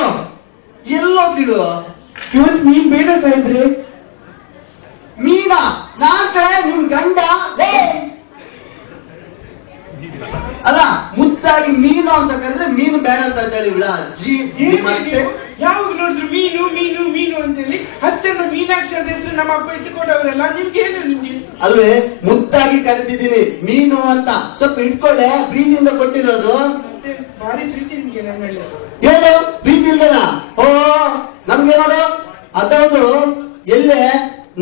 ಮೀನು ಎಲ್ಲೋಗಿಳು ಇವತ್ತು ಮೀನ್ ಬೇಡ ಸಾಯಿದ್ರೆ ಮೀನಾ ನಾನ್ ಕಡೆ ನಿನ್ ಗಂಡ ಅಲ್ಲ ಮುದ್ದಾಗಿ ಮೀನು ಅಂತ ಕರೆದ್ರೆ ಮೀನು ಬೇಡ ಅಂತ ಹೇಳಿ ಅಜ್ಜಿ ಮತ್ತೆ ಯಾವಾಗ ನೋಡಿದ್ರು ಮೀನು ಮೀನು ಮೀನು ಅಂತೇಳಿ ಅಷ್ಟೆಲ್ಲ ಮೀನಾಕ್ಷಿ ಅಂತ ಹೆಸರು ನಮ್ಮ ಅಪ್ಪ ಇಟ್ಟುಕೊಂಡವರೆಲ್ಲ ನಿಮ್ಗೆ ಏನು ನಿಮ್ಗೆ ಅಲ್ವೇ ಮುದ್ದಾಗಿ ಕರೆದಿದ್ದೀನಿ ಮೀನು ಅಂತ ಸ್ವಲ್ಪ ಇಟ್ಕೊಳ್ಳೆ ಪ್ರೀತಿಯಿಂದ ಕೊಟ್ಟಿರೋದು ಭಾರಿ ಪ್ರೀತಿ ನಿಮ್ಗೆ ನನ್ನ ಮೇಲೆ ಏನು ಪ್ರೀತಿ ಇಲ್ವಲ್ಲ ಓ ನಮ್ಗೆ ನೋಡು ಅದೌದು ಎಲ್ಲೇ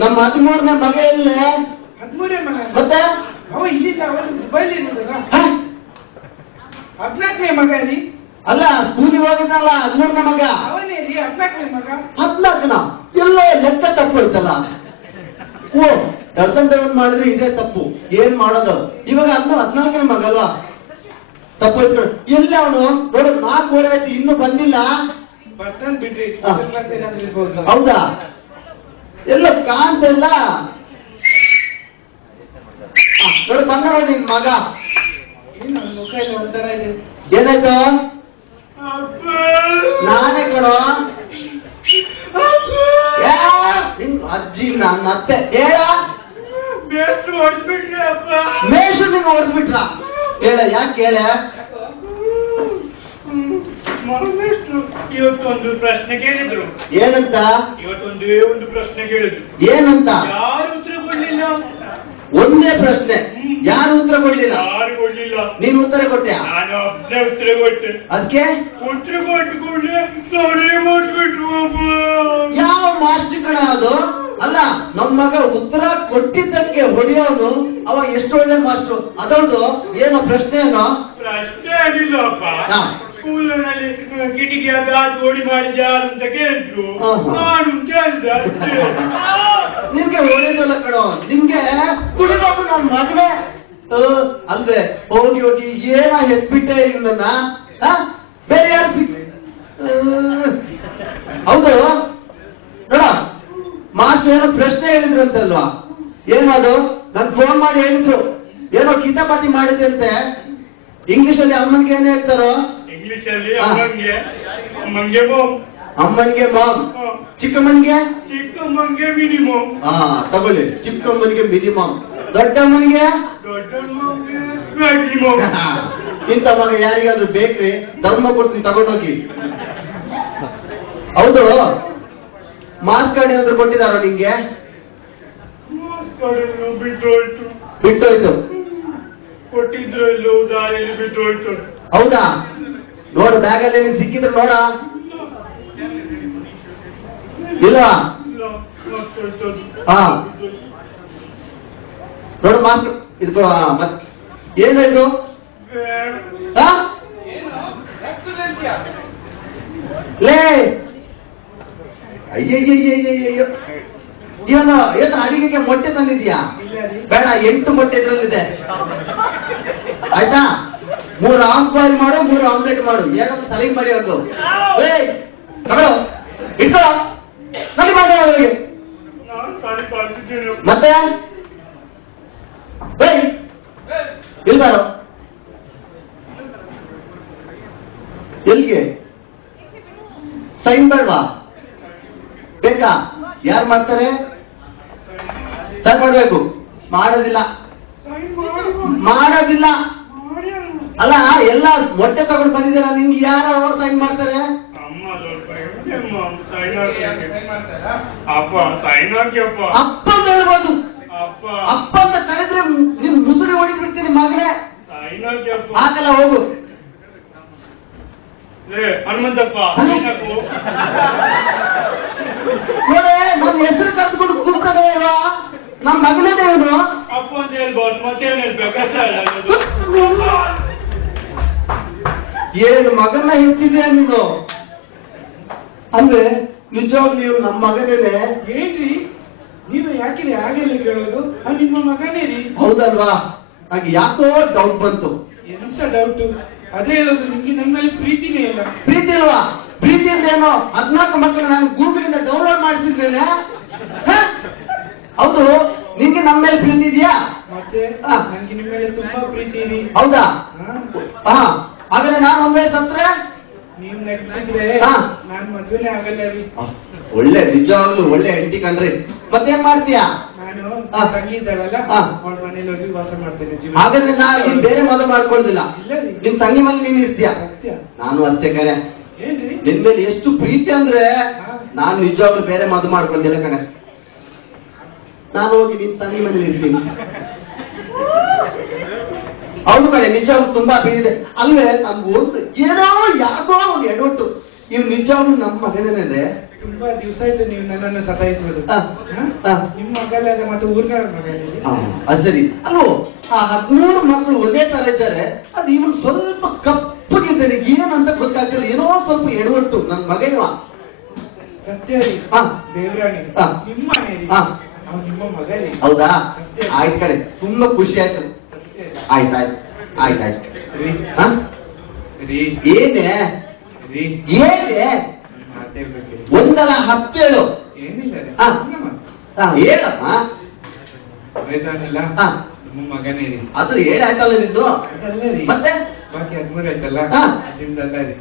ನಮ್ಮ 13ನೇ ಮಗ ಎಲ್ಲೇ 13ನೇ ಮಗ ಮತ್ತೆ ಅವ ಇಲ್ಲಿಂದ ಅವನು ದುಬೈಲಿ ಇರೋದಲ್ಲ 14ನೇ ಮಗ ರೀ ಅಲ್ಲ ಸ್ಕೂಲಿಗೆ ಹೋಗಿದ್ದಲ್ಲ 13ನೇ ಮಗ ಅವನೇ ರೀ 14ನೇ ಮಗ 14ನ ಎಲ್ಲೋ ಲೆಕ್ಕ ತಪ್ಪು ಇರ್ತಲ್ಲ ಓ ಡಜನ್ ಮಾಡಿದ್ರೆ ಇದೇ ತಪ್ಪು ಏನ್ ಮಾಡೋದು ಇವಾಗ 14ನೇ ಮಗ ಅಲ್ವಾ ತಪ್ಪು ಇತ್ತು ಎಲ್ಲ ಅವನು ನೋಡು 4 ವರ್ಷ ಆಯ್ತು ಇನ್ನೂ ಬಂದಿಲ್ಲ ಬಿಟ್ರಿ ಹೌದಾ ಎಲ್ಲ ಕಾಣ್ತಾ ಇಲ್ಲ ನೋಡಿ ಬಂದ ನೋಡಿ ನಿನ್ ಮಗ ಏನು ಮುಖ ಎಲ್ಲ ಒಂಥರ ಇದೆ ಏನಾಯ್ತು ನಾನೇ ಕಣೋ ನಿನ್ ಅಜ್ಜಿ ನನ್ನ ಅತ್ತೆ ಹೇಳ ಮೇಷು ನಿಂಗೆ ಹೊಡೆದ್ಬಿಟ್ರ ಹೇಳ ಯಾಕೆ ಹೇಳ ಇವತ್ತೊಂದು ಪ್ರಶ್ನೆ ಕೇಳಿದ್ರು ಏನಂತ ಒಂದು ಪ್ರಶ್ನೆ ಕೇಳಿದ್ರು ಏನಂತ ಯಾರು ಉತ್ತರ ಕೊಡ್ಲಿಲ್ಲ ಒಂದೇ ಪ್ರಶ್ನೆ ಯಾರು ಉತ್ತರ ಕೊಡ್ಲಿಲ್ಲ ಯಾರು ಕೊಡ್ಲಿಲ್ಲ ನೀನು ಉತ್ತರ ಕೊಟ್ಟೆ ನಾನು ಒಬ್ಬನೇ ಉತ್ತರ ಕೊಟ್ಟೆ ಅದಕ್ಕೆ ಉತ್ತರ ಕೊಟ್ಟುಕೊಂಡೆ ನಾನೇ ಮಾಡ್ಬಿಟ್ರು ಯಾವ ಮಾಸ್ಟರ್ ಕಣ ಅದು ಅಲ್ಲ ನಮ್ಮ ಮಗ ಉತ್ತರ ಕೊಟ್ಟಿದ್ದಕ್ಕೆ ಹೊಡೆಯೋನು ಅವ ಎಷ್ಟು ಒಳ್ಳೆ ಮಾಸ್ಟ್ರು ಅದೌದು ಏನೋ ಪ್ರಶ್ನೆ ಏನೋ ಪ್ರಶ್ನೆ ಆಗಿಲ್ಲಪ್ಪ ಸ್ಕೂಲಿನಲ್ಲಿ ಕಿಟಿಕಿಯ ಗಾಜು ಓಡಿ ಮಾಡಿದ ಅಂತ ಕೇಳಿದ್ರು ನಾನು ಕೇಳಿದೆ ನಿಮ್ಗೆ ಹೊಡೆಯೋದಲ್ಲ ಕಣೋ ನಿಮ್ಗೆ ಕುಡಿಬೇಕು ನನ್ನ ಮಗನೇ ಅಲ್ವೇ ಹೋಗಿ ಹೋಗಿ ಏನ ಎತ್ಬಿಟ್ಟೆ ಇವನನ್ನ ಬೇರೆ ಯಾರು ಹೌದು ನೋಡ ಮಾಸ್ಟರ್ ಏನೋ ಪ್ರಶ್ನೆ ಹೇಳಿದ್ರು ಅಂತಲ್ವಾ ಏನದು ನನ್ ಫೋನ್ ಮಾಡಿ ಹೇಳಿದ್ರು ಏನೋ ಕಿತಾಪಾತಿ ಮಾಡಿದ್ರಂತೆ ಇಂಗ್ಲಿಷ್ ಅಲ್ಲಿ ಅಮ್ಮನ್ಗೆ ಏನ್ ಹೇಳ್ತಾರೋ ಇಂಗ್ಲಿಷ್ ಅಲ್ಲಿ ಅಮ್ಮಂಗೆ ಮಾಮ್ ಅಮ್ಮನ್ಗೆ ಮಾಮ್ ಚಿಕ್ಕಮ್ಮನ್ಗೆ ಚಿಕ್ಕಮ್ಮಂಗೆ ಮಿನಿಮಮ್ ತಗೊಳ್ಳಿ ಚಿಕ್ಕಮ್ಮನ್ಗೆ ಮಿನಿಮಮ್ ದೊಡ್ಡಮ್ಮನ್ಗೆ ಮ್ಯಾಕ್ಸಿಮಮ್ ಇಂಥ ಮಗ ಯಾರಿಗಾದ್ರೂ ಬೇಕ್ರಿ ಧರ್ಮ ಕೊಡ್ತೀನಿ ತಗೊಂಡೋಗಿ ಹೌದು ಮಾರ್ಕ್ಸ್ ಕಾರ್ಡ್ ಏನಾದ್ರು ಕೊಟ್ಟಿದಾರ ನಿಂಗೆ ಬಿಟ್ಟೋಯ್ತು ಕೊಟ್ಟಿದ್ರು ದಾರಿಯಲ್ಲಿ ಬಿಟ್ಟೋಯ್ತು ಹೌದಾ ನೋಡು ಬ್ಯಾಗಲ್ಲಿ ನೀನ್ ಸಿಕ್ಕಿದ್ರು ನೋಡ ಇಲ್ವಾ ಹಾ ನೋಡು ಮಾಸ್ಟರ್ ಇದು ಏನಾಯ್ತು ಲೇ ಅಯ್ಯಯ್ಯಯ್ಯಯ್ಯಯ್ಯೋ ಇವನು ಏನು ಅಡಿಗೆಗೆ ಮೊಟ್ಟೆ ತಂದಿದ್ಯಾ ಬೇಡ 8 ಮೊಟ್ಟೆ ಇದ್ರಲ್ಲಿದೆ ಆಯ್ತಾ 3 ಹಾಫ್ ಬಾಯ್ಲ್ ಮಾಡು 3 ಆಮ್ಲೆಟ್ ಮಾಡು ಏನೋ ತಲೆಗೆ ಮಾಡಿ ಒಂದು ತಗೊಳ್ಳೋ ಇಟ್ಕೋ ತಲೆ ಮಾಡಿ ಅವರಿಗೆ ಮತ್ತೆ ಇಲ್ದಾರೋ ಎಲ್ಲಿಗೆ ಸೈನ್ ಬೇಡವಾ ಬೇಕಾ ಯಾರು ಮಾಡ್ತಾರೆ ಸರ್ ಮಾಡ್ಬೇಕು ಮಾಡೋದಿಲ್ಲ ಅಲ್ಲ ಎಲ್ಲ ಮೊಟ್ಟೆ ತಗೊಂಡು ಬಂದಿದ್ದೀರಾ ನಿಮ್ಗೆ ಯಾರು ಸೈನ್ ಮಾಡ್ತಾರೆ ಅಪ್ಪ ಅಂತ ಹೇಳ್ಬೋದು ಅಪ್ಪ ಅಂತ ಕರೆದ್ರೆ ನಿಮ್ ಮುಸುಡಿ ಹೊಡಿದ್ ಬಿಡ್ತೀನಿ ಮಗನೇ ಹಾಕಲ್ಲ ಹೋಗು ಹನುಮಂತಪ್ಪ ನೋಡೇ ನನ್ನ ಹೆಸರು ಕರೆದುಕೊಂಡು ಕೂಗ್ತದೆ ಇಲ್ವಾ ನಮ್ಮ ಮಗನೇ ಇವನು ಅಪ್ಪ ಅಂತ ಹೇಳ್ಬೋದು ಮತ್ತೇನು ಹೇಳ್ಬೇಕು ಏನು ಮಗನ ಹೇಳ್ತಿದ್ಯಾ ನೀನು ಅಂದ್ರೆ ನಿಜವಾಗ್ಲೂ ನೀವು ನಮ್ಮ ಮಗನೇನೆ ಏನ್ರಿ ನೀವು ಯಾಕೆ ಹಾಗೆಲ್ಲ ಕೇಳೋದು ನಿಮ್ಮ ಮಗನೇ ರೀ ಹೌದಲ್ವಾ ಹಾಗೆ ಯಾಕೋ ಡೌಟ್ ಬಂತು ಎಂತ ಡೌಟ್ ಅದೇ ಹೇಳೋದು ನಿಮ್ಗೆ ನನ್ನ ಮೇಲೆ ಪ್ರೀತಿನೇ ಇಲ್ಲ ಪ್ರೀತಿ ಇಲ್ವಾ ಪ್ರೀತಿ ಅಂತೇನೋ 14 ಮಕ್ಕಳು ನಾನು ಗೂಗಲಿಂದ ಡೌನ್ಲೋಡ್ ಮಾಡಿಸಿದ್ದೇನೆ ಹೌದು ನಿಂಗೆ ನಮ್ಮ ಮೇಲೆ ಪ್ರೀತಿ ಇದೆಯಾ ಮತ್ತೆ ನಂಗೆ ನಿಮ್ಮ ಮೇಲೆ ತುಂಬಾ ಪ್ರೀತಿ ಇದೆ ಹೌದಾ ಹಾಗಾದ್ರೆ ನಾನು ಒಮ್ಮೆ ಸತ್ರೆ ನೀವು ನೆಗ್ತಿದ್ರೆ ಮದ್ವೆನೇ ಆಗಲ್ಲ ರೀ. ಒಳ್ಳೆ ನಿಜವಾಗ್ಲು ಒಳ್ಳೆ ಹೆಂಡತಿ ಕಂಡ್ರಿ. ಮತ್ತೇನ್ ಮಾಡ್ತೀಯಾ? ನಾನು ತಂಗಿ ಇದ್ದಾಳಲ್ಲ, ಅವಳ ಮನೇಲಿ ಹೋಗಿ ವಾಸ ಮಾಡ್ತೇನೆ ಜೀವನ. ಹಾಗಾದ್ರೆ ನಾನು ಬೇರೆ ಮದುವೆ ಮಾಡ್ಕೊಳ್ಳೋದಿಲ್ಲ. ನಿಮ್ ತಂಗಿ ಮನೆ ನೀನ್ ಇರ್ತೀಯ. ನಾನು ಅಷ್ಟೇ ಕಣೆ. ನಿನ್ ಮೇಲೆ ಎಷ್ಟು ಪ್ರೀತಿ ಅಂದ್ರೆ ನಾನು ನಿಜವಾಗ್ಲು ಬೇರೆ ಮದುವೆ ಮಾಡ್ಕೊಳ್ಳೋದಿಲ್ಲ ಕಣೆ. ನಾನು ಹೋಗಿ ನಿಮ್ ತಂಗಿ ಮನೇಲಿ ಇರ್ತೀನಿ. ಹೌದು ಕಣೆ, ನಿಜವಾಗ್ಲು ತುಂಬಾ ಪ್ರೀತಿ. ಅಲ್ವೇ ನಮ್ಗೆ ಒಂದು ಏನೋ ಯಾಕೋ ಒಂದು ಎಡವಟ್ಟು. ಇವ್ ನಿಜವಾಗ್ಲು ನಮ್ಮ ಮಗನೇನೆ. ತುಂಬಾ ದಿವಸ ಆಯ್ತು ನೀವು ನನ್ನನ್ನು ಸತಾಯಿಸೋದು. ನಿಮ್ಮ ಮಗಲಾಗ ಮತ್ತೆ ಊರ್ಗಾರ ಮಗನಿಗೆ. ಅದು ಸರಿ ಅಲ್ವೋ. ಆ 13 ಮಕ್ಕಳು ಒಂದೇ ತರ ಇದ್ದಾರೆ. ಅದು ಇವನು ಸ್ವಲ್ಪ ಕಪ್ಪಗಿದ್ದಾನೆ, ಏನಂತ ಗೊತ್ತಾಗ್ತಿಲ್ಲ. ಏನೋ ಸ್ವಲ್ಪ ಎಡವಟ್ಟು. ನನ್ ಮಗ ಇವ. ಸತ್ಯ ರೀ. ದೇವರಾಣಿ ನಿಮ್ಮ ಮನೆ ರೀ. ನಿಮ್ಮ ಮಗ ರೀ. ಹೌದಾ? ಆಯ್ತು ಕಡೆ, ತುಂಬಾ ಖುಷಿ ಆಯ್ತು. ಆಯ್ತಾಯ್ತು ಆಯ್ತಾಯ್ತು. ಏನೇ ಏನೇ ಒಂದಲ್ಲ 10 ಹೇಳು. ಏನಿಲ್ಲ ಹೇಳಮ್ಮ. ನಿಮ್ಮ ಮಗನೇ ರೀ. ಅದು ಹೇಳಾಯ್ತಲ್ಲ ನಿಂದು. ಮತ್ತೆ ಬಾಕಿ 13 ಆಯ್ತಲ್ಲ, ನಿಮ್ದಲ್ಲ ರೀ.